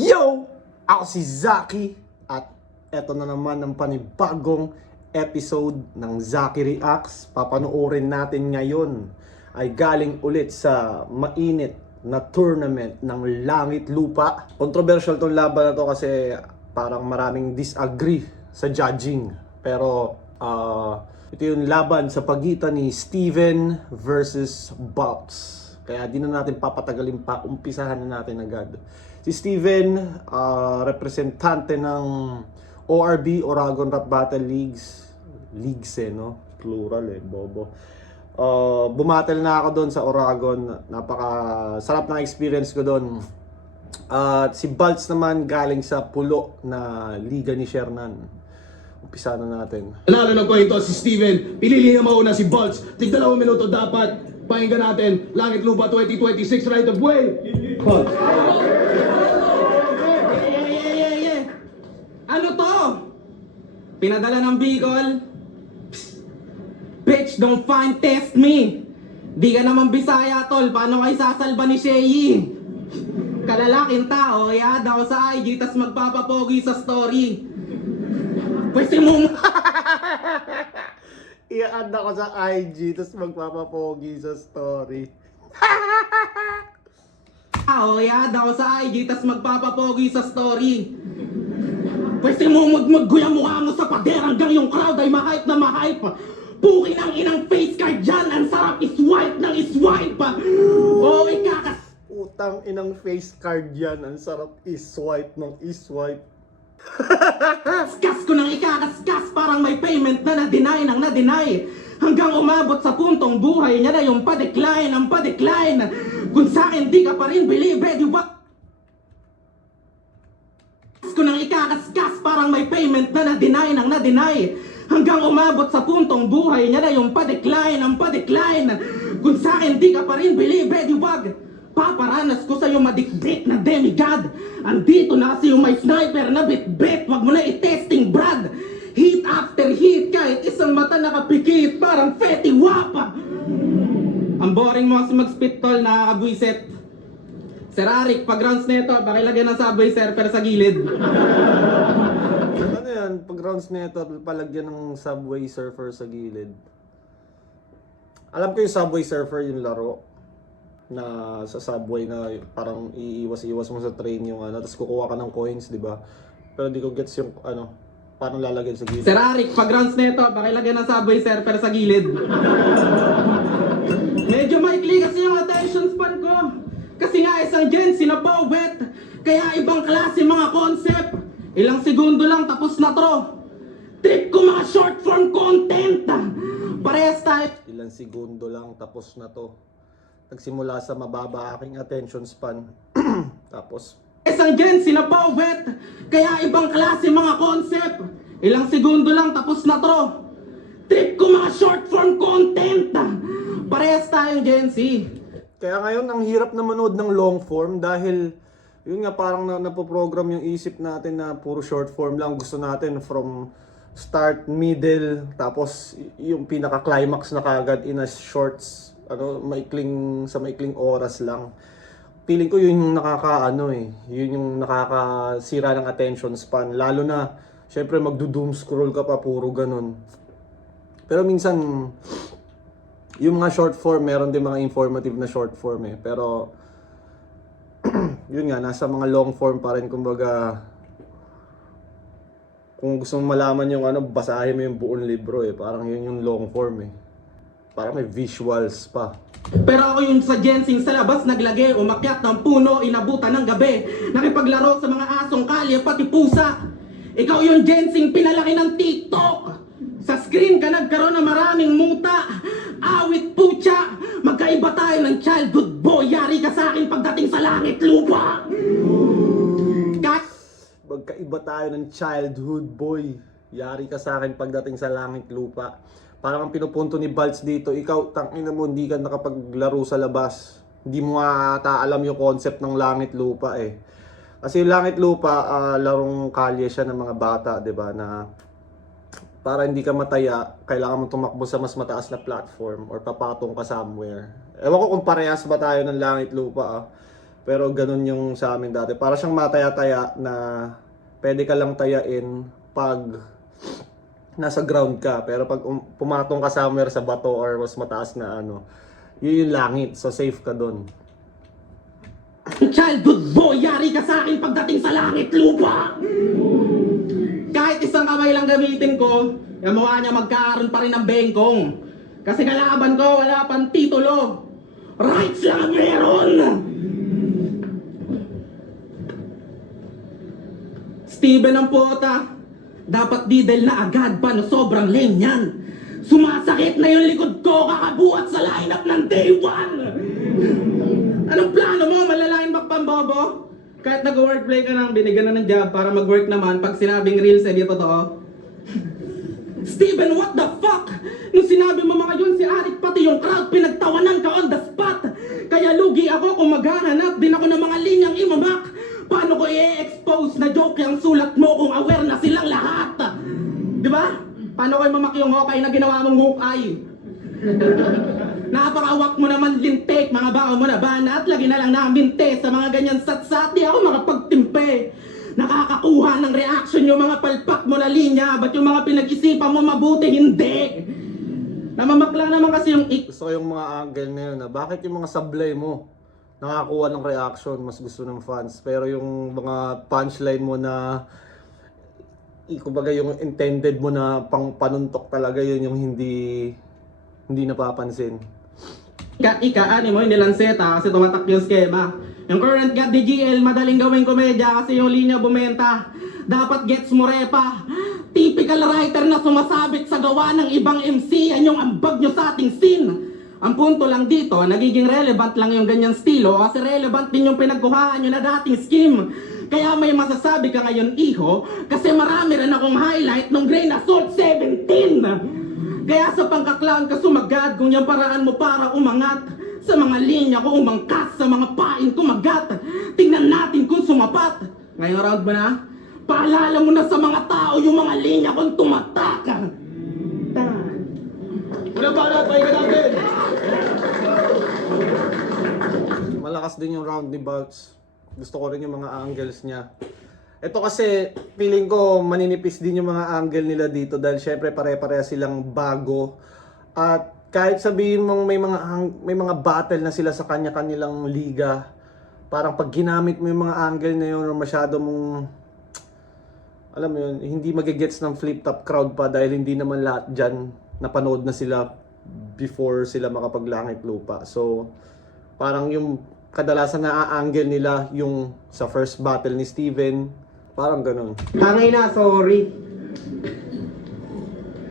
Yo! Ako si Zaki at eto na naman ang panibagong episode ng Zaki Reacts. Papanoorin natin ngayon ay galing ulit sa mainit na tournament ng Langit Lupa. Controversial tong laban na to kasi parang maraming disagree sa judging. Pero ito yung laban sa pagitan ni Steven versus Balts. Kaya di na natin papatagalin pa, umpisahan na natin agad. Si Steven, representante ng ORB, Oragon Rap Battle Leagues. Leagues no? Plural bobo. Bumattle na ako doon sa Oragon. Napaka-sarap ng experience ko doon. At si Balts naman galing sa pulo na liga ni Shernan. Umpisa na natin. Lalo ng kwento si Steven, pinili niya mauna si Balts. Tig-2 minuto dapat. Pakinggan natin, Langit Lupa 2026 right of way. Balts. Ano to? Pinadala ng Bicol? Bitch, don't fine test me. Di ka naman Bisaya, tol. Paano kayo sasalba ni Sheyi? Kalalaking tao, i-add ako sa IG tas magpapapogi sa story. Pwede mo I-add ako sa IG, tapos magpapapogi sa story. tao, i-add ako sa IG tas magpapapogi sa story. Pwede mo magguya mukha mo sa pader hanggang yung crowd ay ma-hype na ma-hype. Pukin ang inang face card dyan, ang sarap iswipe ng iswipe pa. Oh, ikakas... Utang inang face card yan, ang sarap iswipe ng iswipe. Kaskas ko nang ikakaskas, parang may payment na na-deny nang na-deny. Hanggang umabot sa puntong buhay niya na yung pa-decline, ang pa-decline. Kung sa akin di ka pa rin believe, di ba? Kaskas ko nang ikakaskas, parang may payment na na-deny nang na-deny. Hanggang umabot sa puntong buhay niya na yung pa-decline, ang pa-decline. Kung sa akin di ka pa rin believe, di wag. Paparanas ko sa'yo madikdik na demigod. Andito na kasi yung may sniper na bit-bit. Wag mo na i-testing, Brad. Hit after hit, kahit isang mata nakapikit, parang fetty wapa. Ang boring mo kasi mag-spit, tol, nakakabwisit. Sir Arik, pag rounds nito, pakilagyan ng subway surfer sa gilid. Ano yan? Pag rounds nito, palagyan ng Subway Surfer sa gilid. Alam ko yung Subway Surfer, yung laro na sa subway na parang iiwas-iwas mo sa train yung tapos kukuha ka ng coins, di ba? Pero di ko gets yung parang lalagyan sa gilid. Sir Arik, pag rounds nito, pakilagyan ng subway surfer sa gilid. Medyo maikli kasi yung attention span ko. Kasi nga isang gen, sinapawet. Kaya ibang klase mga concept. Ilang segundo lang tapos na tro. Trip ko mga short form content. Parehas tayo. Ilang segundo lang tapos na to. Nagsimula sa mababa aking attention span. Tapos Isang gen, sinapawet. Kaya ibang klase mga concept. Ilang segundo lang tapos na tro. Trip ko mga short form content. Parehas tayong Gen Z. kaya ngayon ang hirap na manood ng long form dahil yun nga parang napoprogram yung isip natin na puro short form lang gusto natin from start, middle, tapos yung pinaka-climax na kagad in a shorts, maikling oras lang. Feeling ko yun yung yun yung nakakasira ng attention span. Lalo na, syempre magdo-doom scroll ka pa, puro ganun. Pero minsan, yung mga short form, meron din mga informative na short form Pero, yun nga, nasa mga long form pa rin, kumbaga, kung gusto mong malaman yung basahin mo yung buong libro Parang yun yung long form Parang may visuals pa. Pero ako yung sa Jensing sa labas naglagay, umakyat ng puno, inabutan ng gabi, nakipaglaro sa mga asong kalye, pati pusa. Ikaw yung Jensing pinalaki ng TikTok. Sa screen ka nagkaroon ng maraming muta. Awit putya, magkaiba tayo ng childhood boy. Yari ka sa akin pagdating sa langit lupa. Magkaiba tayo ng childhood boy. Yari ka sa akin pagdating sa langit lupa. Parang ang pinupunto ni Balts dito, ikaw, tangina mo, hindi ka nakapaglaro sa labas. Hindi mo ata alam yung concept ng langit lupa Kasi yung langit lupa, larong kalye siya ng mga bata, di ba? Na para hindi ka mataya, kailangan mo tumakbo sa mas mataas na platform or papatong ka somewhere. Ewan ko kung parehas ba tayo ng langit lupa Pero ganun yung sa amin dati. Para siyang mataya-taya na pwede ka lang tayain pag nasa ground ka. Pero pag pumatong ka somewhere sa bato or mas mataas na ano, yun yung langit. So safe ka dun. Childhood boy, yari ka sa akin pagdating sa langit lupa! Kahit isang kamay lang gamitin ko, yung mukha niya magkakaroon pa rin ng bengkong. Kasi kalaban ko, wala pang titulo. Rights lang ang meron! Steven ang puta. Dapat didel na agad pa no sobrang lame yan. Sumasakit na yung likod ko kakabuhat sa lineup ng day 1. Anong plano mo? Malalain back pambobo? Kahit nag-wordplay ka nang binigyan na ng job para mag-work naman pag sinabing real sa di totoo. Steven, what the fuck? Nung sinabi mo mga yun si Arik pati yung crowd pinagtawanan ka on the spot. Kaya lugi ako kung maghahanap din ako ng mga linyang imamak. Paano ko i-expose na joke yung sulat mo kung aware na silang lahat? Di ba? Paano ko imamak yung Hawkeye na ginawa mong Hawkeye? Napakawak mo naman lintik, mga baka mo na banat. Lagi na lang namin sa mga ganyan satsat. Di ako makapagtimpe. Nakakakuha ng reaction yung mga palpak mo na linya. Ba't yung mga pinag-isipan mo mabuti? Hindi. Namamak lang naman kasi yung Gusto ko yung mga angle na yun. Bakit yung mga sablay mo nakakuha ng reaction, mas gusto ng fans. Pero yung mga punchline mo na kumbaga yung intended mo na pang panuntok talaga, yun yung hindi napapansin. Ika-ani mo yung nilanseta kasi tumatak yung skema. Yung current god ni GL, madaling gawing komedya kasi yung linya bumenta. Dapat gets mo repa. Typical writer na sumasabit sa gawa ng ibang MC. Yan yung ambag nyo sa ating scene. Ang punto lang dito, nagiging relevant lang yung ganyang stilo kasi relevant din yung pinagkuhaan nyo na dating scheme. Kaya may masasabi ka ngayon, iho, kasi marami rin akong highlight nung Grain Assault 17. Kaya sa pangkaklawn ka sumagad kung yung paraan mo para umangat. Sa mga linya ko umangkas, sa mga pain kumagat. Tingnan natin kung sumapat. Ngayong round mo na, paalala mo na sa mga tao yung mga linya kung tumatak. Walang banat, pahinga natin! Malakas din yung round ni Baltz. Gusto ko rin yung mga angles niya. Ito kasi, feeling ko maninipis din yung mga angle nila dito dahil syempre pare-pareha silang bago. At kahit sabihin mong may mga battle na sila sa kanya-kanilang liga, parang pag ginamit mo yung mga angle na yun, masyado mong, alam mo yun, hindi magigets ng flip-top crowd pa dahil hindi naman lahat dyan napanood na sila before sila makapaglangit lupa. So, parang yung kadalasan na angle nila yung sa first battle ni Steven, parang ganun. Tangina, sorry.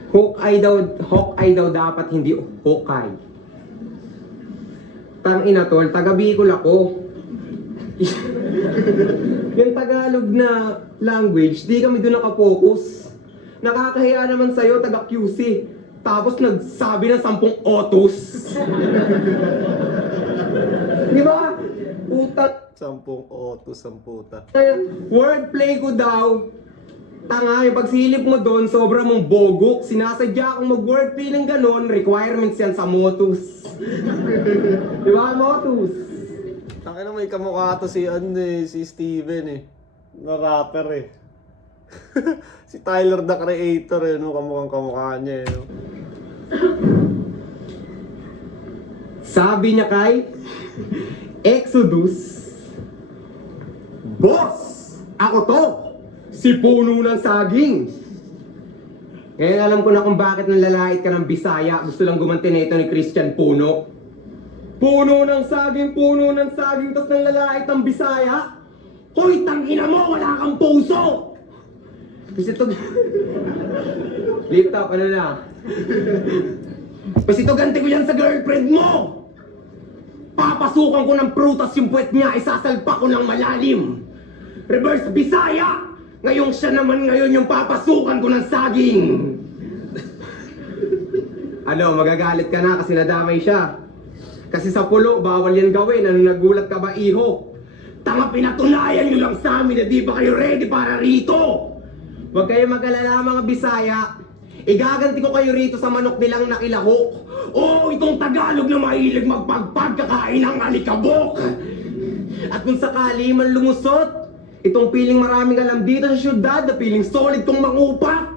Hawkeye daw dapat, hindi Hawkeye. Tangina tol, taga Bicol ako. Yung Tagalog na language, di kami doon nakapokus. Nakakahiya naman sa'yo, taga QC. Tapos nagsabi ng 10 otos. Di ba? Puta. 10 otos ang puta. Wordplay ko daw. Tanga, yung pagsilip mo doon, sobra mong bogok. Sinasadya akong mag-wordplay ng ganon, requirements yan sa Motus. Di ba, Motus? Tangina, may kamukha to si si Steven eh. Na rapper eh. Si Tyler the Creator eh, no? Kamukha niya eh, no? Sabi niya kay Exodus, Boss! Ako to! Si Puno ng Saging! Ngayon alam ko na kung bakit nalalait ka ng Bisaya. Gusto lang gumanti na ito ni Christian Puno. Puno ng saging, tapos nalalait ng Bisaya. Hoy, tangina mo! Wala kang puso! Kasi ito... Lift up, ano na? Kasi ito ganti ko yan sa girlfriend mo! Papasukan ko ng prutas yung puwet niya, isasalpa ko ng malalim. Reverse Bisaya! Ngayong siya naman ngayon yung papasukan ko ng saging. Ano, magagalit ka na kasi nadamay siya. Kasi sa pulo, bawal yan gawin. Ano, nagulat ka ba, iho? Tanga, pinatunayan nyo lang sa amin na di ba kayo ready para rito? Huwag kayo mag-alala mga Bisaya. Igaganti ko kayo rito sa manok nilang nakilahok. Oo, itong Tagalog na mahilig magpagpagkakain ng alikabok. At kung sakali man lumusot, itong piling maraming alam dito sa syudad na piling solid kong mangupa,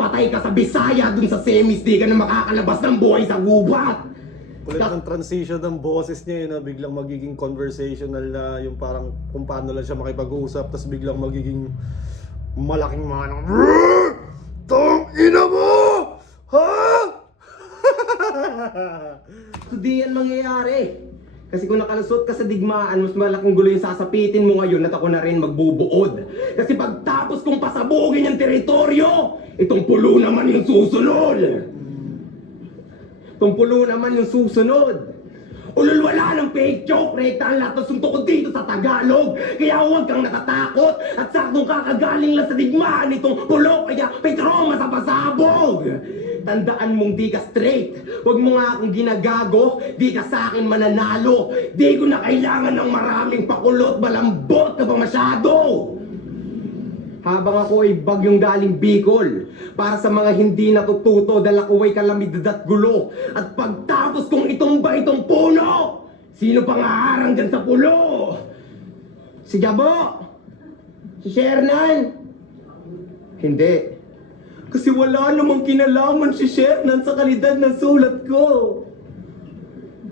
patay ka sa Bisaya dun sa semis, di ka na makakalabas ng buhay sa gubat. Ulit ng transition ng boses niya yun na biglang magiging conversational na yung parang kung paano lang siya makipag-usap tapos biglang magiging malaking manang Tong ina mo! Ha? So di yan mangyayari. Kasi kung nakalusot ka sa digmaan, mas malaking gulo yung sasapitin mo ngayon at ako na rin magbubuod. Kasi pagtapos kong pasabugin yung teritoryo, itong pulo naman yung susunod. Itong pulo naman yung susunod. Ulul, wala ng fake joke, rekta ang lahat ng suntok ko dito sa Tagalog. Kaya huwag kang natatakot at saktong kakagaling lang sa digmaan itong pulo, kaya may trauma sa pasabog. Tandaan mong di ka straight. Huwag mo nga akong ginagago, di ka sa akin mananalo. Di ko na kailangan ng maraming pakulot, malambot ka ba masyado? Habang ako ay bagyong galing Bicol, para sa mga hindi natututo, dala ko ay kalamidad at gulo. At pagtapos kong itumba itong puno, sino pang aarang dyan sa pulo? Si Jabo? Si Shernan? Hindi. Kasi wala namang kinalaman si Shernan sa kalidad ng sulat ko.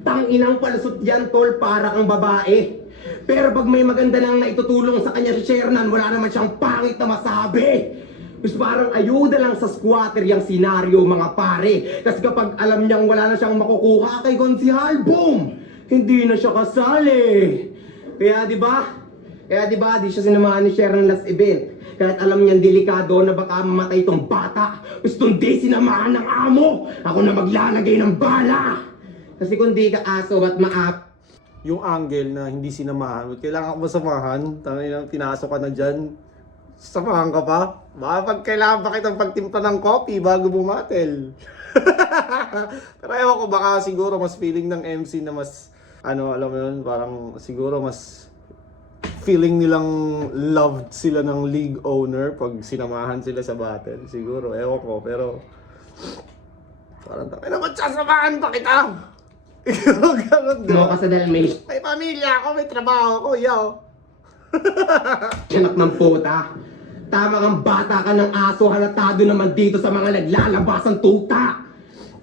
Tanginang palusot yan, tol, para kang babae. Pero pag may maganda nang naitutulong sa kanya si Shernan, wala naman siyang pangit na masabi. Mas parang ayuda lang sa squatter yung senaryo, mga pare. Kasi kapag alam niyang wala na siyang makukuha kay Gonzal, boom! Hindi na siya kasali. Kaya di ba, di siya sinamahan ni Shernan last event. Kahit alam niyang delikado na baka mamatay itong bata, gustong di sinamahan ng amo. Ako na maglalagay ng bala. Kasi kung di ka aso at maap, Yung angle na hindi sinamahan, kailangan ko masamahan, tangina, pinasok ka na dyan, samahan ka pa? Baka pag kailangan pa kitang pagtimpla ng coffee bago bumatel. Pero ewan ko, baka siguro mas feeling ng MC na mas, alam mo yun, parang siguro mas feeling nilang loved sila ng league owner pag sinamahan sila sa battle. Siguro, ewan ko, pero parang tangina, ba't sasamahan pa kita? Ganun no ka sa Dalmatian. may pamilya ako, may trabaho ko, yaw. Anak ng puta. Tama kang bata ka ng aso, halatado naman dito sa mga naglalabasang tuta.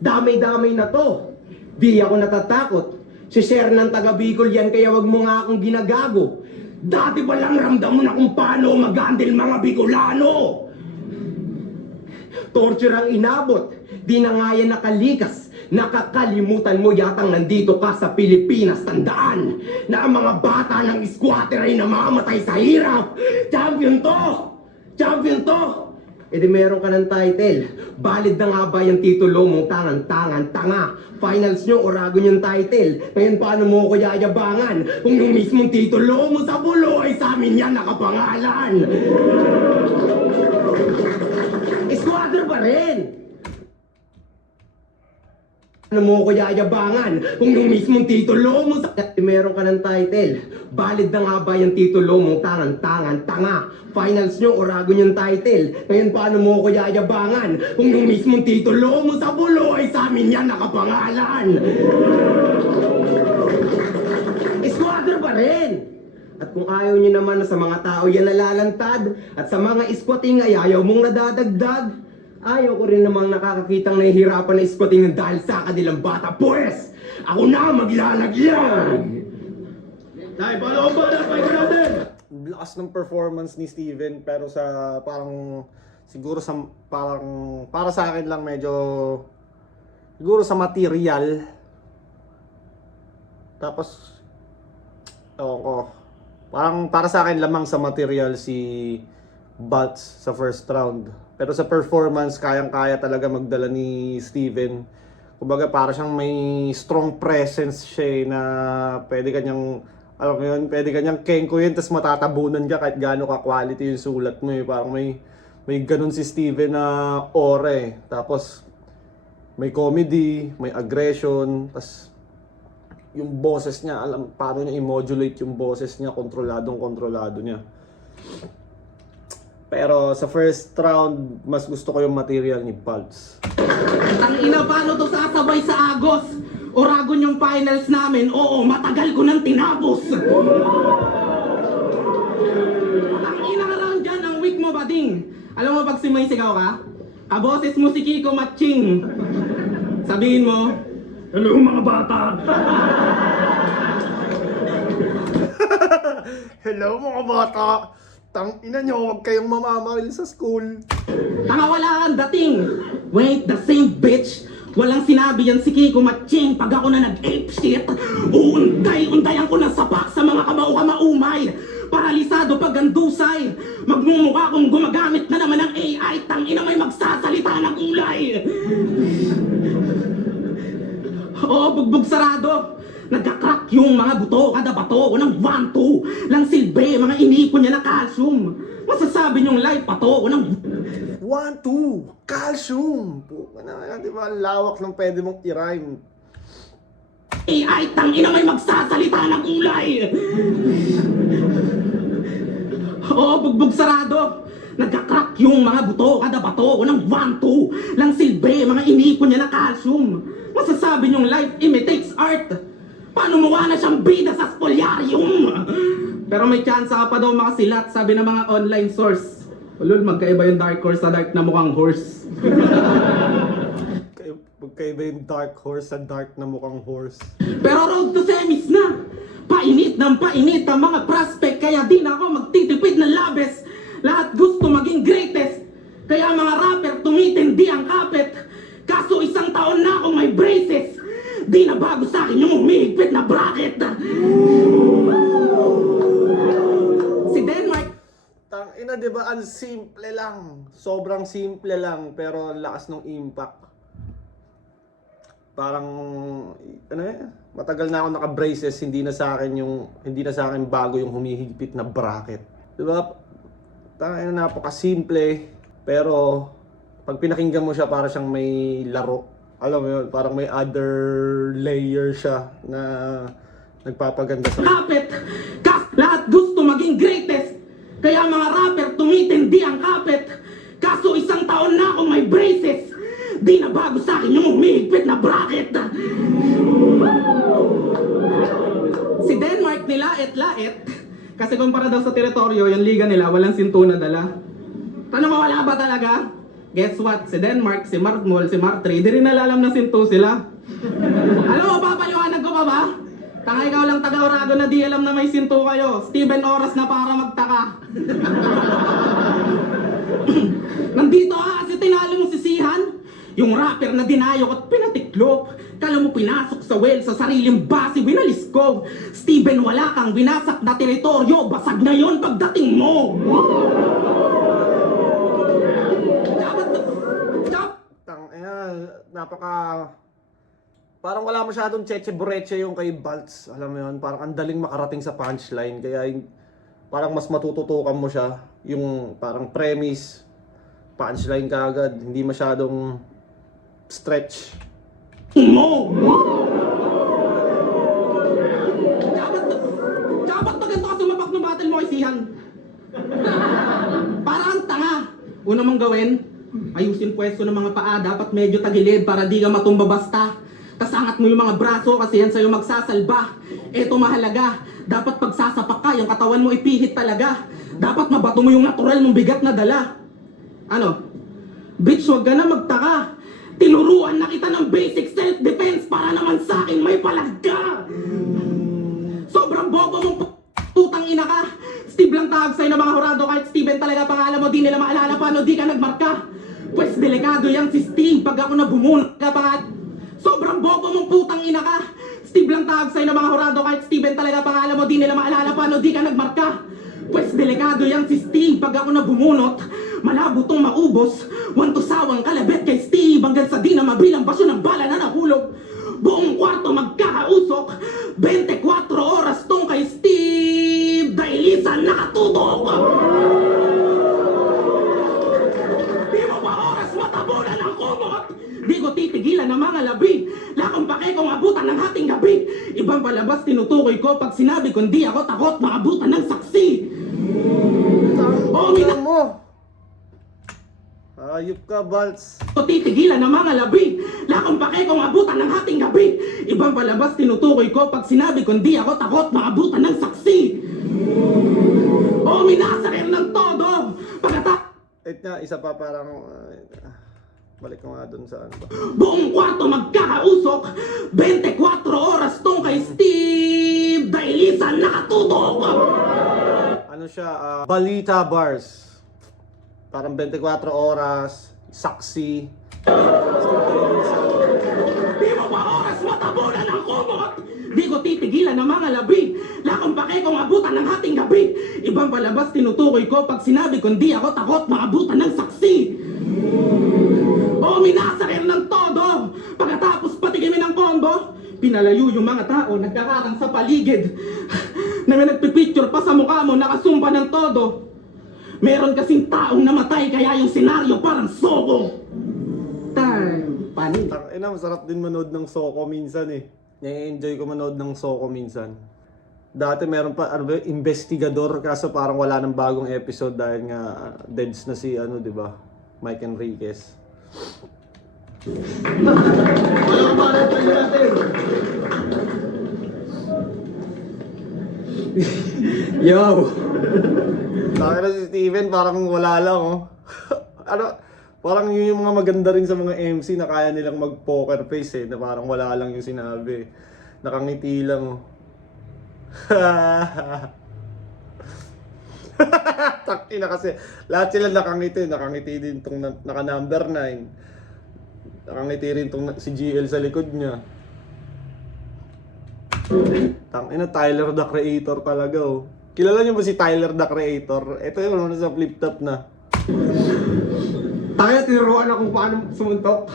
Damay-damay na to. Di ako natatakot. Si Shernan taga Bicol yan, kaya wag mo nga akong ginagago. Dati pa lang ramdam mo na kung paano mag-handle mga Bicolano. Torture ang inabot. Di na nga yan nakalikas. Nakakalimutan mo yatang nandito ka sa Pilipinas. Tandaan na ang mga bata ng squatter ay namamatay sa hirap. Champion to! Champion to! E di meron ka ng title. Valid na nga ba yung titulo mong tangan-tangan tanga? Finals nyo, orago yung title. Ngayon paano mo ko yayabangan? Kung yung mismong titulo mo sa bulo ay sa amin yan nakapangalan. Squatter pa rin! Ano mo ko yayabangan? Kung yung mismong titulo mo sa... Meron ka ng title. Valid na nga ba yung titulo mong tangan-tangan tanga? Finals nyo, orago yung title. Ngayon paano mo ko yayabangan? Kung yung mismong titulo mo sa bulo ay sa amin yan nakapangalan. Squatter pa rin! At kung ayaw nyo naman na sa mga tao yan nalalantad, at sa mga squatting ay ayaw mong nadadagdag, ayaw ko rin namang nakakakitang nahihirapan na squatting dahil sa kanilang bata. Pues, ako na maglalagyan! Dahil paano ang bala, paano natin? Lakas ng performance ni Steven, pero sa parang siguro sa parang para sa akin lang medyo siguro sa material. Tapos parang para sa akin lamang sa material si Baltz sa first round. Pero sa performance, kayang-kaya talaga magdala ni Steven. Kumbaga, para siyang may strong presence siya na pwede kanyang, alam mo yun, pwede kanyang kengko yun, tapos matatabunan ka kahit gaano ka-quality yung sulat mo. Parang may ganun si Steven na aura eh. Tapos, may comedy, may aggression, tapos yung boses niya, alam paano niya i-modulate yung boses niya, kontrolado niya. Pero sa first round, mas gusto ko yung material ni Baltz. Ang ina, paano to sasabay sa Agos? Oragon yung finals namin. Oo, matagal ko nang tinapos. Ang inararound dyan, ang week mo, bading. Alam mo pag sigaw ka? Kaboses mo si Kiko Matching. Sabihin mo, hello mga bata. Hello mga bata! Tang ina nyo, huwag kayong mamamaril sa school. Tanga wala kang dating. Wait, the same bitch. Walang sinabi yan si Kiko Matching. Pag ako na nag-ape shit, uunday-undayan ko ng sapak sa mga kamau-kamaumay. Paralisado pag gandusay. Magmumukha kong gumagamit na naman ng AI. Tangina may magsasalita ng ulay. Oo, bugbog sarado. Nagka-crack yung mga buto, kada bato ko ng 1-2 lang silbi, mga iniko niya na calcium. Masasabi niyong live pato ko ng 1, 2, calcium! Puka na, di ba? Ang lawak ng pwede mong i-rhyme. AI, tangina may magsasalita ng ulay. Oo, bugbog sarado. Nagka-crack yung mga buto, kada bato ko ng 1-2 lang silbi, mga iniko niya na calcium. Masasabi niyong life imitates art. Paano mo na siyang bida sa spolyarium? Pero may chance ka pa daw makasilat, sabi ng mga online source. Ulol, magkaiba yung dark horse sa dark na mukhang horse. Magkaiba yung dark horse sa dark na mukhang horse. Pero road to semis na. Painit ng painit ang mga prospect, kaya di na ako magtitipid ng labes. Lahat gusto maging greatest. Kaya mga rapper tumitindi ang kapit. Kaso isang taon na akong may braces. Di na bago sa akin yung umihigpit na bracket. Si Denmark. Tang ina, di ba? Ang simple lang. Sobrang simple lang, pero ang lakas ng impact. Parang ano matagal na ako naka-braces, hindi na sa akin bago yung humihigpit na bracket. Di ba? Tang ina, napaka-simple, pero pag pinakinggan mo siya para siyang may laro. Alam mo yun, parang may other layer siya na nagpapaganda sa Kapit! Lahat gusto maging greatest. Kaya mga rapper tumitindi ang kapit. Kaso isang taon na akong may braces. Di na bago sa akin yung umihigpit na bracket. Si Denmark nilait-lait. Kasi kumpara daw sa teritoryo, yung liga nila walang sinto na dala. Tanong mo, wala ba talaga? Guess what? Si Denmark, si Markmol, si Martri, di rin nalalam na sinto sila. Alam mo, papaliwanag ko pa ba? Tanga ikaw lang taga-Orago na di alam na may sinto kayo. Steven Oras na para magtaka. Nandito ka kasi tinalo mo si Sihan. Yung rapper na dinayok at pinatiklop. Kala mo pinasok sa well sa sariling base, winalis ko. Steven, wala kang winasak na teritoryo. Basag na yon pagdating mo. Parang wala masyadong cheche-bureche yung kay Baltz. Alam mo yun, parang ang daling makarating sa punchline. Kaya parang mas matututukan mo siya. Yung parang premise, punchline ka agad. Hindi masyadong stretch. Mo! Dapat ba ganito ka sumapak ng battle mo kay Sihan? Parang tanga. Una mong gawin, ayusin pwesto ng mga paa. Dapat medyo tagilid para di ka matumba basta. Tas angat mo yung mga braso kasi yan sa'yo magsasalba. Eto mahalaga. Dapat pagsasapak ka, yung katawan mo ipihit talaga. Dapat mabato mo yung natural mong bigat na dala. Ano? Bitch, wag ka na magtaka. Tinuruan na kita ng basic self-defense para naman sa akin may palagka. Sobrang bobo mong putang ina ka. Steve lang tawag sa'yo ng mga horado. Kahit Steven talaga pangalan mo, di nila maalala paano di ka nagmarka. Pues delikado yan si Steve pag ako na bumunod ka pa. Sobrang bobo mong putang ina ka. Steve lang tawag sa'yo ng mga horado. Kahit Steven talaga pangalan mo, di nila maalala paano di ka nagmarka. Pues delikado yan si Steve pag ako na bumunot. Malabo tong maubos. Wanto sawang kalabit kay Steve hanggang sa di na mabilang basyo ng bala na nahulog. Buong kwarto magkakausok. 24 oras tong kay Steve dahil isa nakatutok. Di mo ba oras matabunan ang kumot? Di ko titigilan ng mga labi. Lakong pake kong abutan ng hating gabi. Ibang palabas tinutukoy ko pag sinabi kong di ako takot maabutan ng saksi. Tangina mo! Ayup ka, Balts. O titigilan ng mga labi. Lakang pake kung abutan ng hating gabi. Ibang palabas tinutukoy ko pag sinabi kong di ako takot maabutan ng saksi. O minasaker ng todo. Et nga, isa pa parang... balik ko nga dun sa ano ba. Buong kwarto magkakausok. 24 oras tong kay Steve Dailisan nakatutok. Ano siya? Balita Bars. Parang 24 oras, saksi. Di mo ba oras matabunan ng kumot? Di ko titigilan ng mga labi. Lakang pake kung abutan ng hating gabi. Ibang palabas tinutukoy ko pag sinabi kong di ako takot maabutan ng saksi. O minasaker ng todo. Pagkatapos patigimin ng combo, pinalayo yung mga tao nagkakarang sa paligid. Na may nagpipicture pa sa mukha mo nakasumpa ng todo. Meron kasing taong namatay kaya yung senaryo parang soko. Time, panig. Ina, masarap din manood ng Soko minsan eh. Nai-enjoy ko manood ng Soko minsan. Dati meron pa, ano ba, investigador, kaso parang wala ng bagong episode dahil nga deads na si, ano, di ba? Mike Enriquez. Walang para tayo natin. Yo! Laki na si Steven, parang wala lang, oh. Ano, parang yun yung mga maganda rin sa mga MC na kaya nilang mag-poker face eh, na parang wala lang yung sinabi. Nakangiti lang, oh. Takina kasi, lahat sila nakangiti din tong naka number 9. Nakangiti rin tong si GL sa likod niya. Tangina, Tyler the Creator talaga, oh. Kilala niyo ba si Tyler the Creator? Ito yung sa flip top na. Tayo, tinuruan akong paano sumuntok.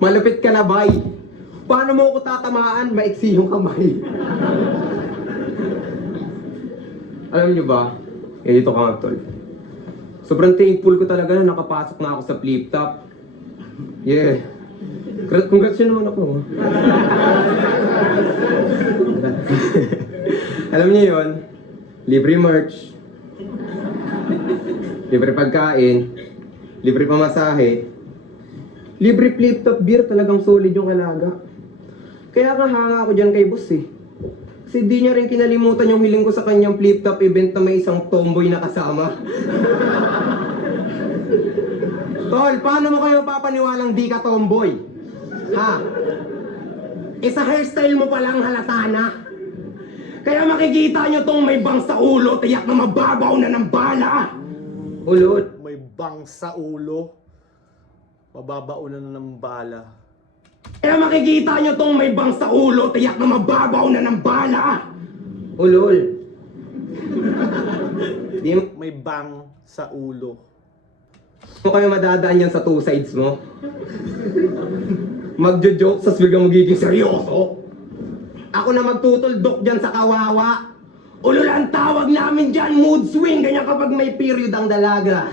Malupit ka na, bay. Paano mo ako tatamaan? Maiksi yung kamay. Alam niyo ba? Dito ka nga, tol. Sobrang thankful ko talaga na nakapasok na ako sa flip top. Yeah. Congrats yun naman ako. Alam niyo yun, libre merch, libre pagkain, libre pamasahe, libre flip-top beer, talagang solid yung alaga. Kaya nga hanga ako dyan kay boss eh. Kasi di niya rin kinalimutan yung hiling ko sa kanyang flip-top event na may isang tomboy na kasama. Tol, paano mo kayo papaniwalang di ka tomboy? Ha? Sa hairstyle mo palang halata na. Kaya makikita nyo tong may bang sa ulo, tiyak na mababaw na ng bala. Ulot. May bang sa ulo. Mababaunan na ng bala. Kaya makikita nyo tong may bang sa ulo, tiyak na mababaw na ng bala. Ulol. Di May bang sa ulo. mo kayo madadaan yan sa two sides mo. Magjo-joke, sas biglang magiging seryoso. Ako na magtutuldok dyan sa kawawa. Ulol ang tawag namin dyan, mood swing, ganyan kapag may period ang dalaga.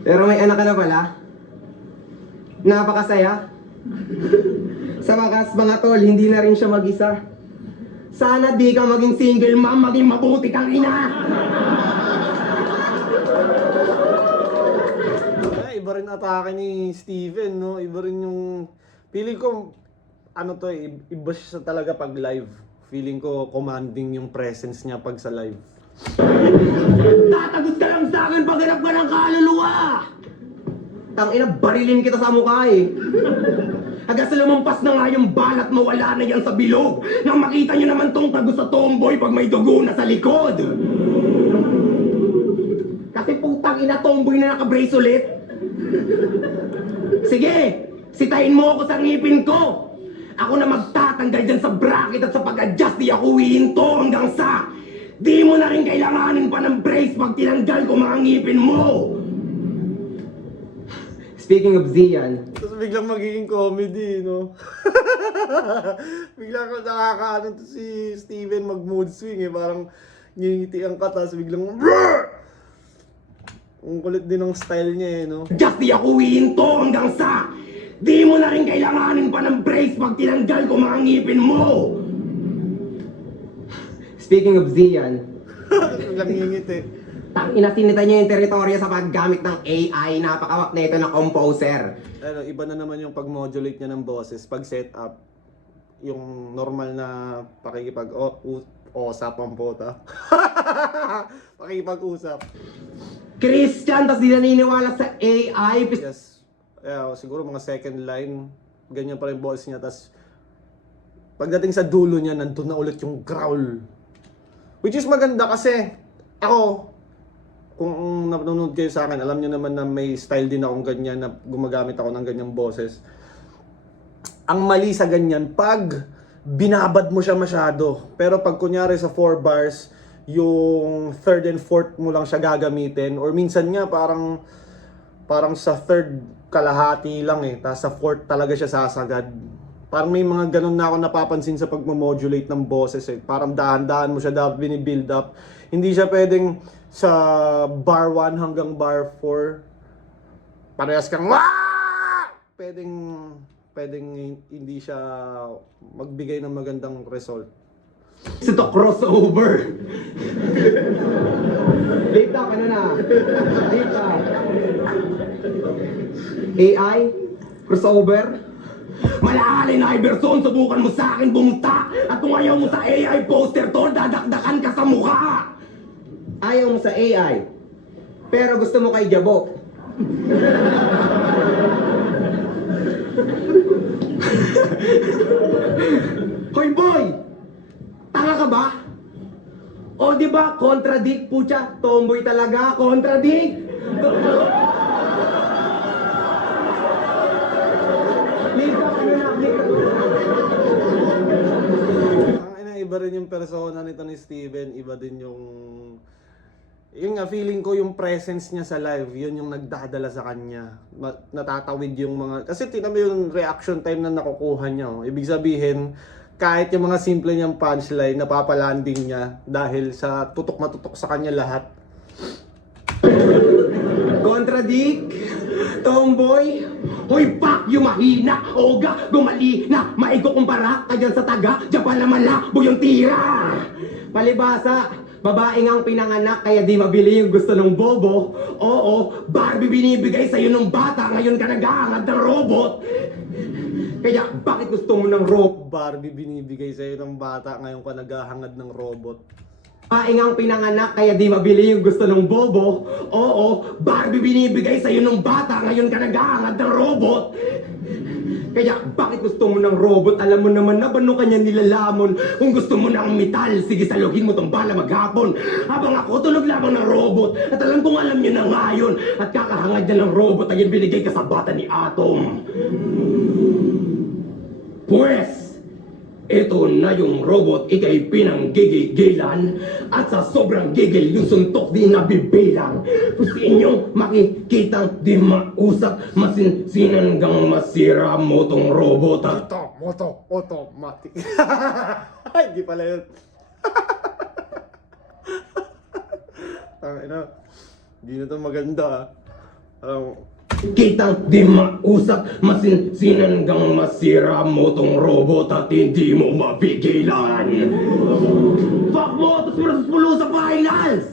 Pero may anak ka na pala. Napakasaya. Sa wakas mga tol, hindi na rin siya mag-isa. Sana di ka maging single mom, maging mabuti kang ina. Iba rin atake ni Steven, no? Iba rin yung... Feeling ko, ano to eh, iba siya talaga pag live. Feeling ko commanding yung presence niya pag sa live. Tatagot ka lang sa akin pag hanap ka ng kaluluwa. Tangina, barilin kita sa mukha eh. Hanggang sa lumampas na nga yung balat, mawala na yan sa bilog. Nang makita nyo naman tong tago sa tomboy pag may dugo na sa likod. Kasi putang ina tomboy na naka-brace ulit. Sige, sitahin mo ako sa ngipin ko. Ako na magtatanggal dyan sa bracket at sa pag-adjust, di ako hihinto hanggang sa di mo na rin kailanganin pa ng brace pag tinanggal ko mga ngipin mo. Speaking of Zian, Tapos biglang magiging comedy, no? Biglang nakakaano to si Steven mag-mood swing eh. Parang ngingitian ka, tapos biglang... Ang kulit din ng style niya eh, no? Just di ako hihinto hanggang sa di mo na rin kailanganin pa ng brace pag tinanggal ko mga ngipin mo. speaking of Zian, Langingiti. Inasinita niya yung teritoryo sa paggamit ng AI. Napakawak na ito na composer. Ano, iba na naman yung pag-modulate niya ng boses, pag-setup. Yung normal na pakikipag-usap ang pota. Pakikipag-usap. Christian, tas di naniniwala sa AI. Yes. Siguro mga second line, ganyan pa rin boses niya. Tapos, pagdating sa dulo niya, nandun na ulit yung growl. Which is maganda kasi, ako, kung nanonood kayo sa akin, alam niyo naman na may style din akong ganyan, na gumagamit ako ng ganyang boses. Ang mali sa ganyan, pag binabad mo siya masyado. Pero pag kunyari sa 4 bars, yung third and fourth mo lang siya gagamitin. Or minsan nga, parang sa third kalahati lang eh. Tapos sa fourth talaga siya sasagad. Parang may mga ganun na ako napapansin sa pagmamodulate ng boses eh. Parang dahan-dahan mo siya dapat binibuild up. Hindi siya pwedeng sa bar 1 hanggang bar 4 parehas kang Wah! Pwedeng hindi siya magbigay ng magandang result. Ito crossover. Data ka na. Data. AI? Crossover? Malahalin na Iverson, subukan mo sa akin bumunta. At kung ayaw mo sa AI poster to, dadakdakan ka sa mukha. Ayaw mo sa AI. Pero gusto mo kay Jabok. Hoy boy! Tanga ka ba? O di ba contradict pucha? Tomboy talaga, contradict! Iba rin yung persona nito ni Steven, iba din yung nga feeling ko yung presence niya sa live, yun yung nagdadala sa kanya. Natatawid yung mga, kasi tingnan mo yung reaction time na nakukuha niya. Oh. Ibig sabihin, kahit yung mga simple niyang punchline, napapalanding niya dahil sa tutok na tutok sa kanya lahat. Contradict! Tomboy! Hoy, pak! Yung mahina! Oga! Gumali na! Maigo kumpara! Kayan sa taga! Japan naman la! Buyong tira! Palibasa, babae ngang pinanganak kaya di mabili yung gusto ng bobo. Oo, Barbie binibigay sa'yo ng bata, ngayon ka nag-aangad ng robot. Kaya bakit gusto mo ng robot? Barbie binibigay sa'yo ng bata, ngayon ka naghahangad ng robot. Babae ngang pinanganak kaya di mabili yung gusto ng bobo. Oo, Barbie binibigay sa'yo ng bata, ngayon ka nag-aangad ng robot. Kaya bakit gusto mo ng robot? Alam mo naman na paano kanya nilalamon. Kung gusto mo ng metal, sige salugin mo tong bala maghapon. Habang ako tulog lamang ng robot. At alam kong alam nyo na ngayon. At kakahangad niya ng robot ay binigay ka sa bata ni Atom. Pues, ito na yung robot, ikay pinanggigigilan. At sa sobrang gigil, yung suntok di nabibilang. Kung sa inyong makikitang di mausap, masinsinan hanggang masira mo tong robot. Automatic. Ay, di pala yun. Hindi na to maganda. Kitang di mausap, masinsinan hanggang masira mo tong robot at hindi mo mapigilan. Fuck mo, tapos marasupulo sa finals!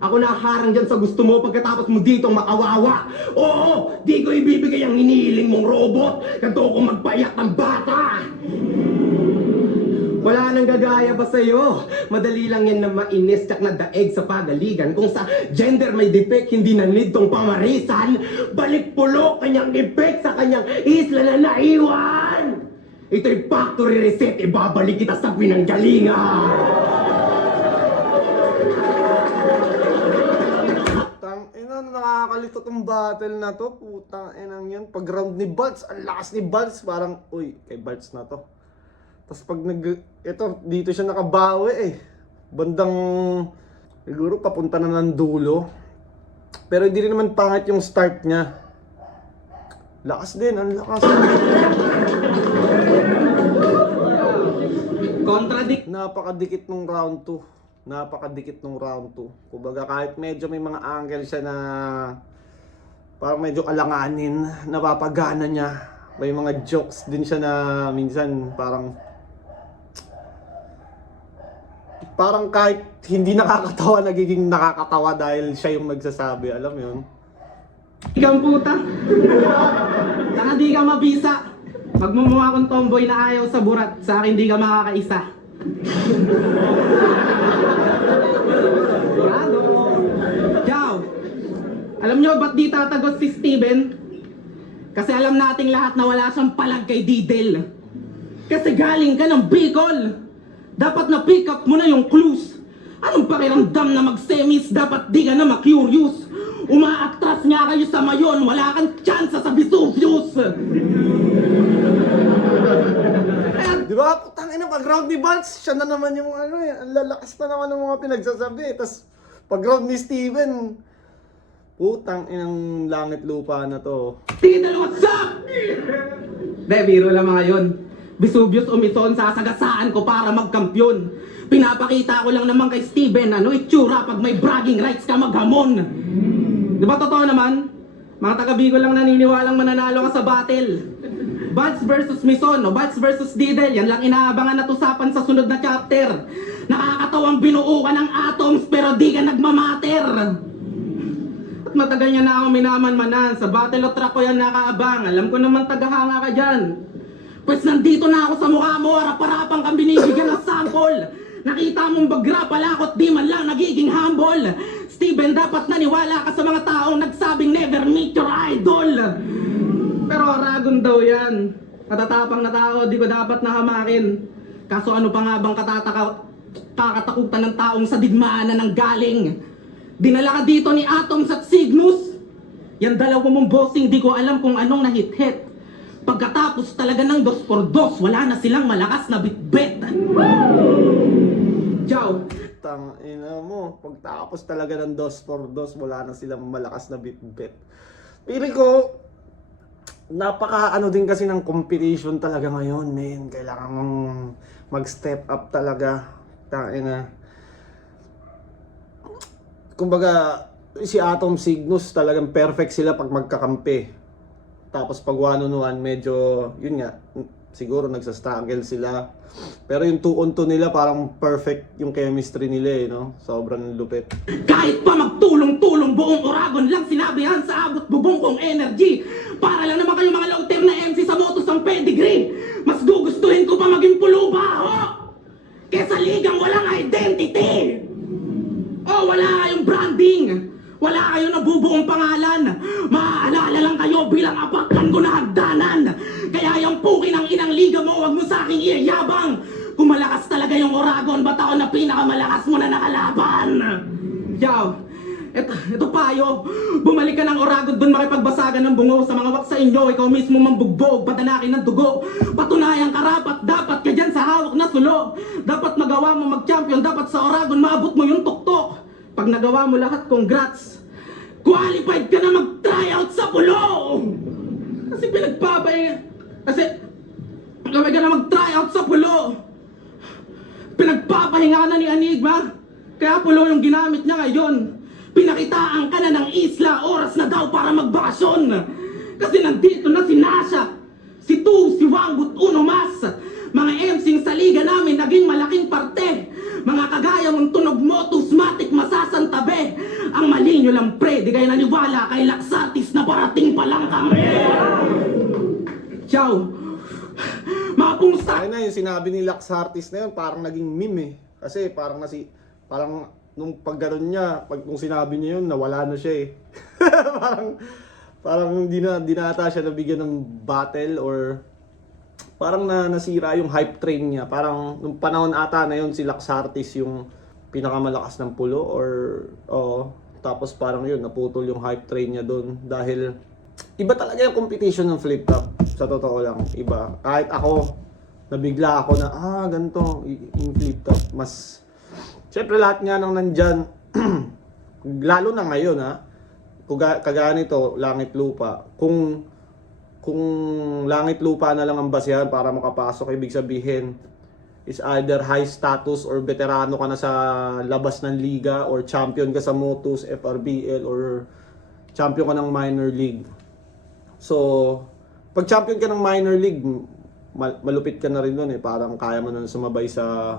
Ako na harang dyan sa gusto mo pagkatapos mo ditong makawawa. Oo, di ko ibibigay ang hinihiling mong robot. Ganto ko magpayak ng bata. Wala nang gagaya ba sa'yo? Madali lang yan na mainis tsak na daig sa pagaligan. Kung sa gender may defect, hindi na need tong pamarisan. Balik pulo kanyang effect sa kanyang isla na naiwan. Ito'y factory reset, ibabalik kita sa pinanggalingan. Nakakalito tong battle na to. Putang inang yan. Pag round ni Baltz, ang lakas ni Baltz. Parang, uy, kay Baltz na to. Tapos pag dito siya nakabawi eh. Bandang, siguro papunta na ng dulo. Pero hindi rin naman pangit yung start niya. Lakas din, ang lakas. Contradict. Napakadikit nung round 2. Napakadikit nung round 2. Kumbaga kahit medyo may mga angle siya na parang medyo alanganin, napapagana niya. May mga jokes din siya na minsan parang parang kahit hindi nakakatawa, nagiging nakakatawa dahil siya yung nagsasabi. Alam mo yun? Ikaw ang puta. Saka di ka mabisa. Magmumukha kong tomboy na ayaw sa burat. Sa akin di ka makakaisa. Sigurado. Ciao. Alam nyo ba't di tatagos si Steven? Kasi alam nating lahat na wala siyang palag kay Didel. Kasi galing ka ng Bicol. Dapat na pick up mo na yung clues. Anong pakiramdam na mag-semis? Dapat di ka na ma-curious. Umaatras nga kayo sa mayon. Wala kang chance sa Vesuvius. Di ba? Putang ina, pag round ni Balls, siya na naman yung ano eh. Ang lalakas na naman ng mga pinagsasabi. Tapos, pag round ni Steven, putang inang langit lupa na to. Tingin what's up? De, biro lang mga yun. Vesuvius umison, sasagasaan ko para magkampyon. Pinapakita ko lang naman kay Steven ano itsura pag may bragging rights ka maghamon. Di ba totoo naman? Mga taga-Bicol lang naniniwalang mananalo ka sa battle. Balls versus Mison o Balls versus Didel, yan lang inaabangan at usapan sa sunod na chapter. Nakakatawang binuo ka ng atoms pero di ka nagmamater. At matagal niya na ako minaman-manan. Sa battle of track ko yan nakaabang. Alam ko naman tagahanga ka dyan. Pues nandito na ako sa mukha mo, harap-harapang kang binibigyan ng sample. Nakita mong bagra palakot, di man lang nagiging humble. Steven, dapat naniwala ka sa mga taong nagsabing never meet your idol. Pero Aragon daw yan. Katatapang na tao, di ko dapat nahamakin. Kaso ano pa nga bang kakatakutan ng taong sa digmaan na nanggaling? Dinala ka dito ni Atoms at Cygnus. Yan dalawa mong bossing, di ko alam kung anong nahit-hit. Pagkatapos talaga ng 2x2, wala na silang malakas na bitbit. Ciao. Tang ina mo, pagtapos talaga ng 2x2, wala na silang malakas na bit-bit. Pili ko, napaka ano din kasi ng competition talaga ngayon, men. Kailangan mong mag-step up talaga. Tang ina. Kumbaga, si Atom Cygnus talagang perfect sila pag magkakampi. Tapos pag one-on-one, medyo, yun nga, siguro nagsastruggle sila. Pero yung 2-on-2 nila, parang perfect yung chemistry nila eh, no? Sobrang lupit. Kahit pa magtulong-tulong buong Oragon lang sinabihan sa abot bubong kong energy. Para lang naman kayo mga low-tier na MC sa motos ng pedigree. Mas gugustuhin ko pa maging pulubaho kesa ligang walang identity. Oh, wala kayong branding. Wala kayo nabubuong pangalan. Maaalala lang kayo bilang apakan ko na hagdanan. Kaya yung puki ng inang liga mo, wag mo sa aking iyayabang. Kung malakas talaga yung Oragon, ba't ako na pinakamalakas mo na nakalaban? Yaw, ito payo. Bumalik ka ng Oragon, dun makipagbasagan ng bungo. Sa mga wak sa inyo, ikaw mismo mambugbog, patanakin ng dugo. Patunayang karapat, dapat ka dyan sa hawak na sulo. Dapat magawa mo mag-champion, dapat sa Oragon maabot mo yung tuktok. Pag nagawa mo lahat, congrats! Qualified ka na mag-tryout sa pulo! Kasi gawin ka na mag-tryout sa pulo! Pinagpapahinga ka na ni Enigma! Kaya pulo yung ginamit niya ngayon! Pinakitaan ka na ng isla, oras na daw para magbakasyon! Kasi nandito na si Nasha, si Tu, si Wanggut, Uno Mas! Mga MCing sa liga namin naging malaking parte. Mga kagaya mong tunog mo, tusmatic, masasantabi. Ang mali nyo lang pre, di kayo naniwala kay Laxatis na parating pa lang kami. Ciao. Mga pungsta. Ayun na yung sinabi ni Lax Artist na yun, parang naging meme eh. Kasi parang nung pagganon niya, nung sinabi niya yun, nawala na siya eh. parang hindi na ata siya nabigyan ng battle or parang nasira yung hype train niya. Parang nung panahon ata na yun si Laxartis yung pinakamalakas ng pulo tapos parang yun naputol yung hype train niya doon dahil iba talaga yung competition ng flip top, sa totoo lang. Iba. Kahit ako nabigla ako na ganito yung flip top. Mas syempre lahat nga nang nandyan lalo na ngayon kagaya nito, langit lupa. Kung langit lupa na lang ang basehan para makapasok, ibig sabihin is either high status or veterano ka na sa labas ng liga or champion ka sa Motus, FRBL or champion ka ng minor league. So, pag champion ka ng minor league, malupit ka na rin doon eh. Parang kaya mo na sumabay sa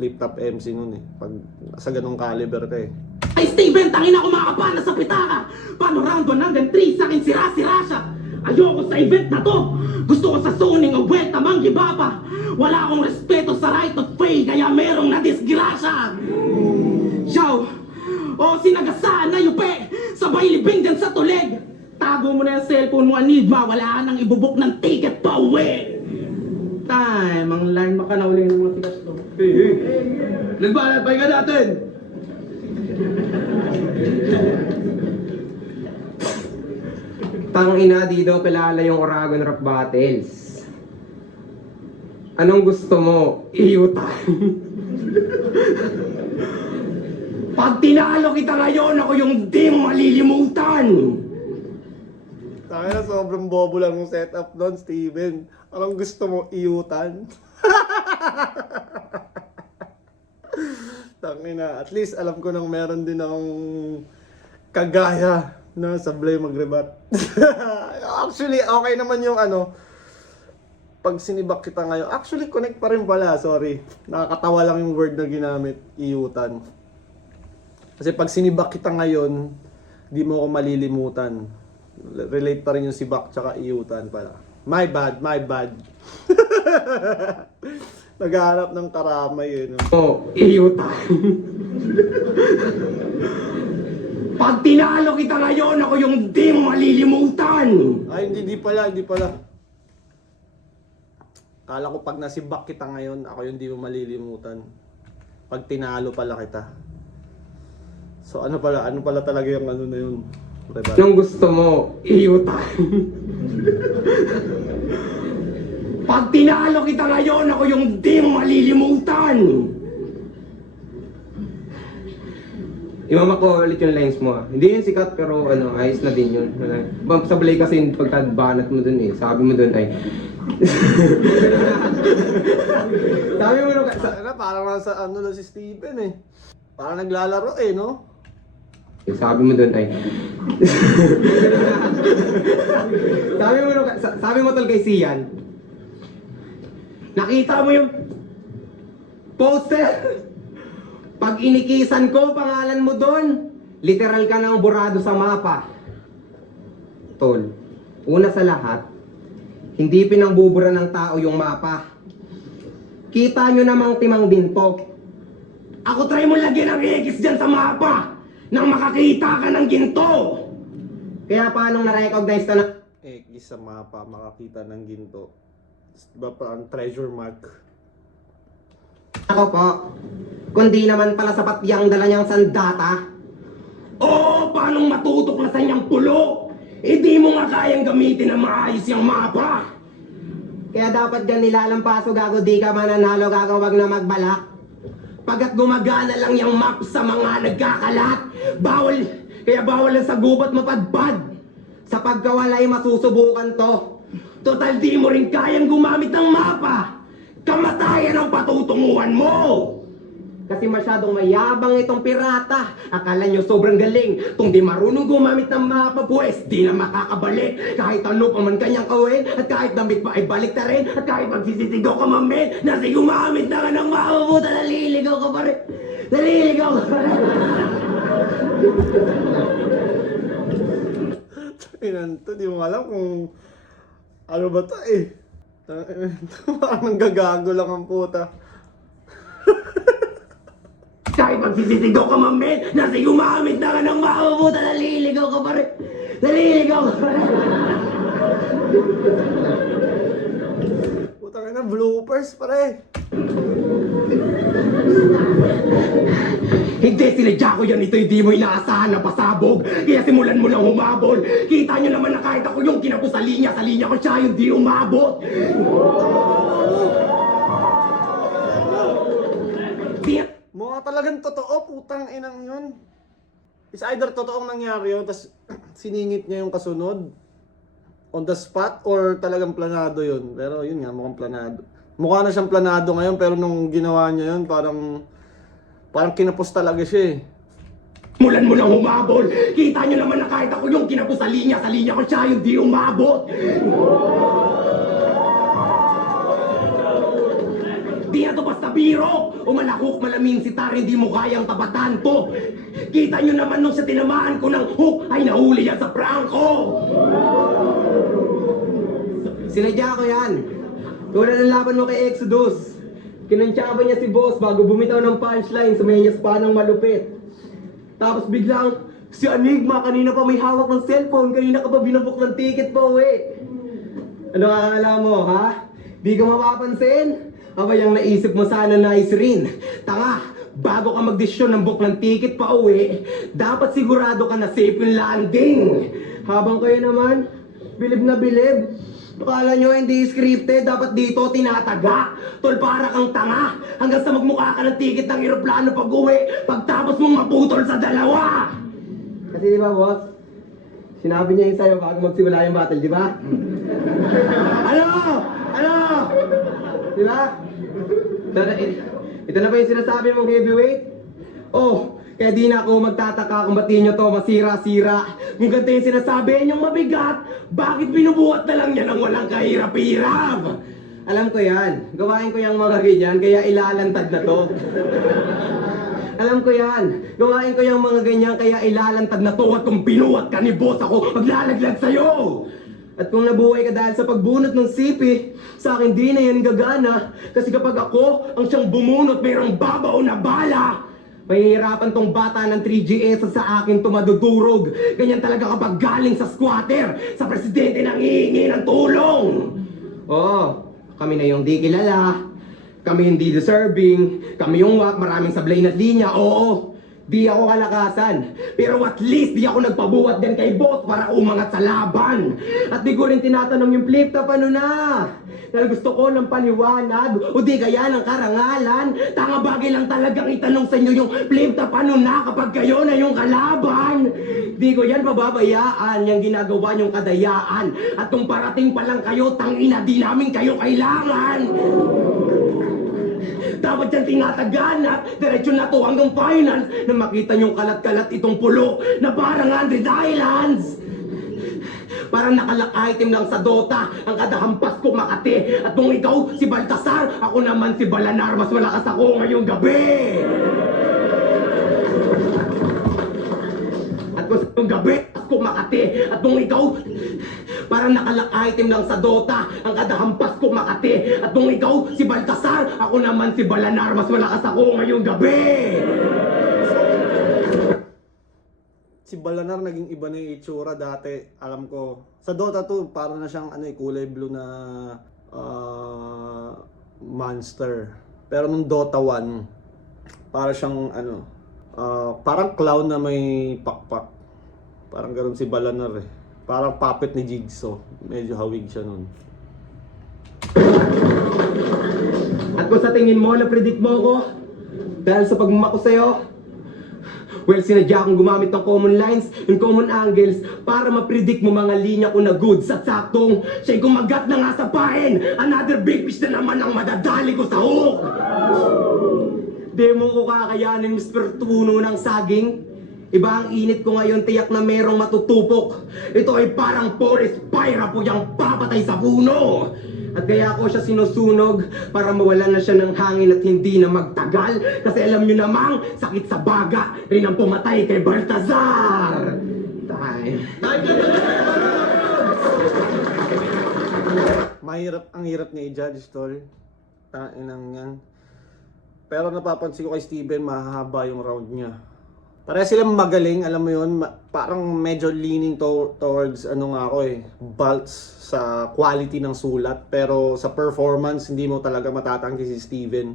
flip top MC nun eh. Pag sa ganung caliber ka eh. Ay Steven, tangin ako makapana sa pitaka. Paano round 1 hanggang 3 sa akin sira-sira siya. Ayoko sa event na to. Gusto ko sa suning o buwet tamang gibaba. Wala akong respeto sa right of way, kaya merong nadisgrasya. Yo, o sinagasaan na yupe. Sabay libing dyan sa tuleg. Tago mo na yung cellphone mo, Anigma. Wala ka nang ibubuk ng ticket pa uwi. Time, ang line baka na uli ng mga tikas to. Nagbalat, pahinga natin! Tang ina, di daw kilala yung Oragon Rap Battles. Anong gusto mo? Iyutan. Pag tinalo kita ngayon, ako yung di mo malilimutan. Tangina, sobrang bobo lang yung setup doon, Steven. Anong gusto mo, iyutan? Tangina, at least alam ko nang meron din akong kagaya na sablay magrebat. Actually, okay naman yung ano, pag sinibak kita ngayon. Actually, connect pa rin pala, sorry. Nakakatawa lang yung word na ginamit, iyutan. Kasi pag sinibak kita ngayon, di mo ako malilimutan. Relate pa rin yung sibak tsaka iyutan pala. My bad, my bad. Naghahanap ng karamay eh. No? Oh, iyutan. Pag tinalo kita ngayon, ako yung di mo malilimutan. Ay, hindi pala, hindi pala. Kala ko pag nasibak kita ngayon, ako yung di mo malilimutan. Pag tinalo pala kita. So ano pala talaga yung ano na yun? Diba? Anong gusto mo? Iyutan. Pag tinalo kita ngayon, ako yung di mo malilimutan. Imama ko ulit yung lines mo ah. Hindi yun sikat pero ano, ayos na din yun. Sablay kasi pagkabanat mo dun eh. Sabi mo dun ay... Sabi mo nung... Parang nasa ano na si Steven eh. Parang naglalaro eh, no? Sabi mo dun ay... sabi mo tol kay Sian. Nakita mo yung Poster! Pag inikisan ko, pangalan mo doon, literal ka ng burado sa mapa. Tol, una sa lahat, hindi pinangbubura ng tao yung mapa. Kita nyo namang timang dinto. ako try mo lagyan ng X dyan sa mapa nang makakita ka ng ginto. Kaya paano na-recognize ka na? Sa mapa, makakita ng ginto. Diba parang treasure mark? Ako po, kundi naman pala sapat yang dala niyang sandata. Oo, paano matutuklasan niyang pulo? Eh di mo nga kayang gamitin ng maayos yung mapa. Kaya dapat gan nilalampaso gago di ka mananalo gago wag na magbalak. Pagkat gumagana lang yung map sa mga nagkakalat, bawal lang sa gubat mapadpad. Sa pagkawalay masusubukan to. Total di mo rin kayang gumamit ng mapa. Kamatayan ang patutunguhan mo. Kasi masyadong mayabang itong pirata. Akala nyo sobrang galing. Kung di marunong gumamit ng mapa, pues di na makakabalik. Kahit ano pa man kanyang kawin, at kahit damit pa ay balik na rin. At kahit magsisisigaw ka mamin, nasi gumamit na ka ng mapa mo, naliligaw ka pa rin. Naliligaw ka pa rin. Inanto, di mo alam kung ano ba to eh. Parang nanggagago lang ang puta. Kahit magsisisigaw ka mamin, nasi gumamit na ka ng mapa mo, naliligaw ka pa rin. Naliligaw ka pa rin. Putang ina, bloopers pare. Hindi, sinadya ko yan. Ito hindi mo inaasahan na pasabog. Kaya simulan mo lang humabol. Kita nyo naman na kahit ako yung kinapos sa linya ko siya yung di umabot. Mukha talagang totoo, putang inang yun. It's either totoong nangyari yun, tas siningit niya yung kasunod on the spot, or talagang planado yun. Pero yun nga, mukhang planado. Mukha na siyang planado ngayon, pero nung ginawa niya yun, parang kinapos talaga siya eh. Simulan mo lang humabol. Kita nyo naman na kahit ako yung kinapos sa linya ko siya yung di umabot. Di na to basta makabiro o malakok malamin si Tar, hindi mo kayang tapatan to. Kita nyo naman nung sa tinamaan ko ng hook ay nahuli yan sa prangko. Sinadya ko yan. Tulad ng laban mo kay Exodus. Kinantsaba niya si boss bago bumitaw ng punchline, sumenyas pa ng malupit. Tapos biglang, si Enigma kanina pa may hawak ng cellphone, kanina ka pa binabok ng ticket pa uwi. Ano akala mo, ha? Di ka mapapansin? Abay, ang naisip mo sana nice rin. Tanga, bago ka magdesisyon ng book ng ticket pa uwi, dapat sigurado ka na safe yung landing. Habang kayo naman, bilib na bilib. Akala nyo hindi scripted, dapat dito tinataga. Tol, para kang tanga. Hanggang sa magmukha ka ng ticket ng eroplano pag uwi, pagtapos mong maputol sa dalawa. Kasi di ba, boss? Sinabi niya yun sa'yo bago magsimula yung battle, di ba? Ano? Ano? Di ba? Ito na ba yung sinasabi mong heavyweight? Oh, kaya di na ako magtataka kung ba't nyo to masira-sira. Kung ganito yung sinasabi niyong mabigat, bakit binubuhat na lang yan ng walang kahirap-hirap? Alam ko yan. Gawain ko yung mga ganyan, kaya ilalantad na to. Alam ko yan. Gawain ko yung mga ganyan, kaya ilalantad na to. At kung binuhat ka ni boss ako, maglalaglag sa'yo. At kung nabuhay ka dahil sa pagbunot ng sipi, sa akin di na yan gagana. Kasi kapag ako ang siyang bumunot, mayroong babaw na bala. Mahihirapan tong bata ng 3GS sa akin tumadudurog. Ganyan talaga kapag galing sa squatter, sa presidente nang hihingi ng tulong. Oo, kami na yung di kilala. Kami hindi deserving. Kami yung wak, maraming sablay na linya. Oo, di ako kalakasan. Pero at least di ako nagpabuhat din kay boss para umangat sa laban. At di ko rin tinatanong yung flip top ano na. Dahil gusto ko ng paliwanag o di kaya ng karangalan. Tanga bagay lang talagang itanong sa inyo yung flip top ano na kapag kayo na yung kalaban. Di ko yan pababayaan yung ginagawa nyong kadayaan. At kung parating pa lang kayo, tangina di namin kayo kailangan. Dapat yan tinatagan at diretsyo na to hanggang finals na makita nyong kalat-kalat itong pulo na parang 100 Islands. Parang nakalak-item lang sa Dota ang kadahampas ko Makati. At kung ikaw si Baltasar, ako naman si Balanar. Mas malakas ako ngayong gabi. At kung sa gabi, ako Makati. At kung ikaw, parang nakalak-item lang sa Dota ang kadahampas ko Makati. At kung ikaw si Baltasar, ako naman si Balanar. Mas malakas ako ngayong gabi. Si Balanar naging iba na yung itsura dati. Alam ko, sa Dota 2, para na siyang kulay blue na monster. Pero nung Dota 1, para siyang parang clown na may pakpak. Parang ganoon si Balanar eh. Parang puppet ni Jigsaw. Medyo hawig siya nun. At kung sa tingin mo, na-predict mo ko dahil sa pagmamako sa'yo, well, sinadya akong gumamit ng common lines and common angles para ma-predict mo mga linya ko na goods at saktong siya'y kumagat na nga sa pain. Another big fish na naman ang madadali ko sa hook. Di mo ko kakayanin, Mr. Puno ng Saging. Iba ang init ko ngayon, tiyak na merong matutupok. Ito ay parang forest fire po yung papatay sa puno. At kaya ako siya sinusunog para mawalan na siya ng hangin at hindi na magtagal. Kasi alam nyo namang sakit sa baga rin ang pumatay kay Baltazar. Ang hirap niya i-judge, tol. Tainang yan. Pero napapansin ko kay Steven, mahahaba yung round niya. Pareha silang magaling, alam mo yun, parang medyo leaning towards Balts sa quality ng sulat. Pero sa performance, hindi mo talaga matatanggi si Steven.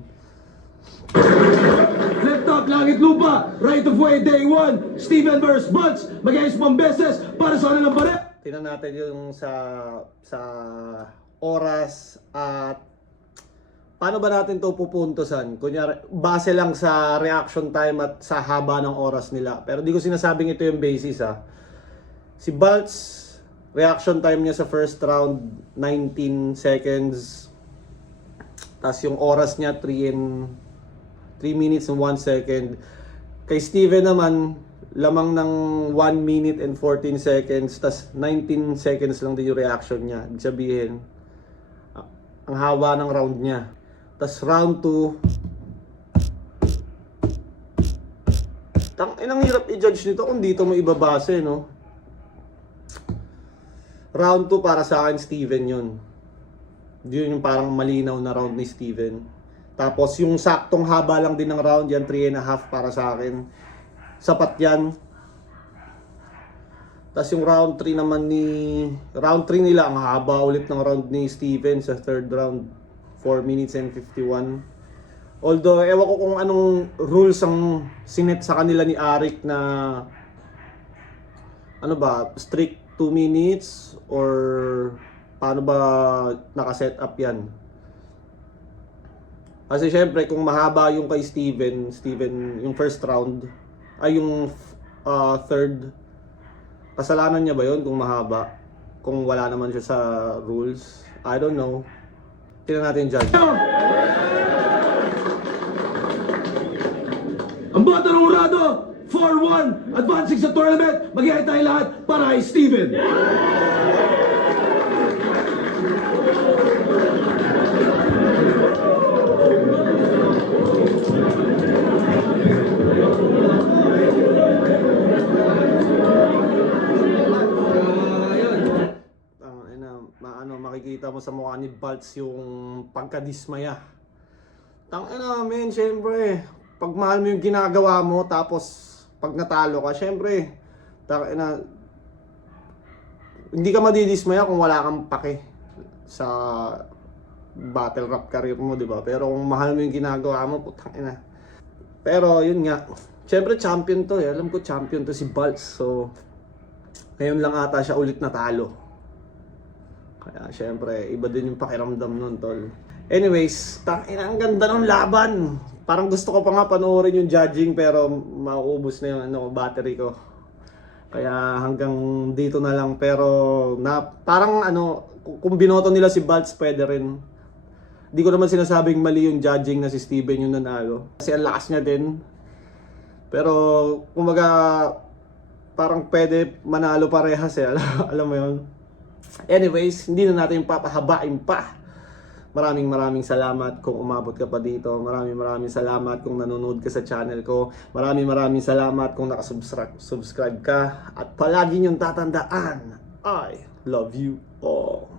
Left up, langit lupa, right of way, day 1. Steven vs. Balts, mag-ayos pang beses para sa ano ng pare. Tingnan natin yung sa oras at paano ba natin to pupuntosan? Kunyari, base lang sa reaction time at sa haba ng oras nila. Pero di ko sinasabing ito yung basis ha. Si Balts, reaction time niya sa first round, 19 seconds. Tapos yung oras niya, 3 minutes and 1 second. Kay Steven naman, lamang ng 1 minute and 14 seconds. Tapos 19 seconds lang din yung reaction niya. Ibig sabihin, ang haba ng round niya. Tas round 2. Inang hirap i-judge nito kung dito mo ibabase, no? Round 2 para sa akin, Steven yun. Yun yung parang malinaw na round ni Steven. Tapos yung saktong haba lang din ng round, yan 3.5 para sa akin. Sapat yan. Tapos yung round 3 naman round 3 nila, ang haba ulit ng round ni Steven sa third round. 4 minutes and 51. Although, ewan ko kung anong rules ang sinet sa kanila ni Arik na ano ba, strict 2 minutes or paano ba nakaset up yan? Kasi syempre kung mahaba yung kay Steven yung first round ay yung third, kasalanan niya ba yun kung mahaba? Kung wala naman siya sa rules? I don't know. Tingnan natin judge. Ang Batang Urado, 4-1, advancing sa tournament. Mag-ihay tayo lahat para kay Steven. Makikita mo sa mukha ni Baltz yung pagkadismaya. Men, syempre, pag mahal mo yung ginagawa mo, tapos pag natalo ka, syempre, hindi ka madidismaya kung wala kang pake sa battle rap career mo, di ba? Pero kung mahal mo yung ginagawa mo, putangina. Pero yun nga, syempre champion to eh. Alam ko champion to si Baltz. So, ngayon lang ata siya ulit natalo. Kaya syempre, iba din yung pakiramdam nun, tol. Anyways, ang ganda ng laban. Parang gusto ko pa nga panoorin yung judging pero mauubos na yung battery ko. Kaya hanggang dito na lang. Pero parang kung binoto nila si Baltz, pwede rin. Di ko naman sinasabing mali yung judging na si Steven yung nanalo. Kasi ang lakas niya din. Pero kumaga parang pwede manalo parehas eh. Alam mo yun? Anyways, hindi na natin papahabain pa. Maraming salamat kung umabot ka pa dito. Maraming salamat kung nanonood ka sa channel ko. Maraming salamat kung nakasubscribe ka. At palagi niyong tatandaan, I love you all.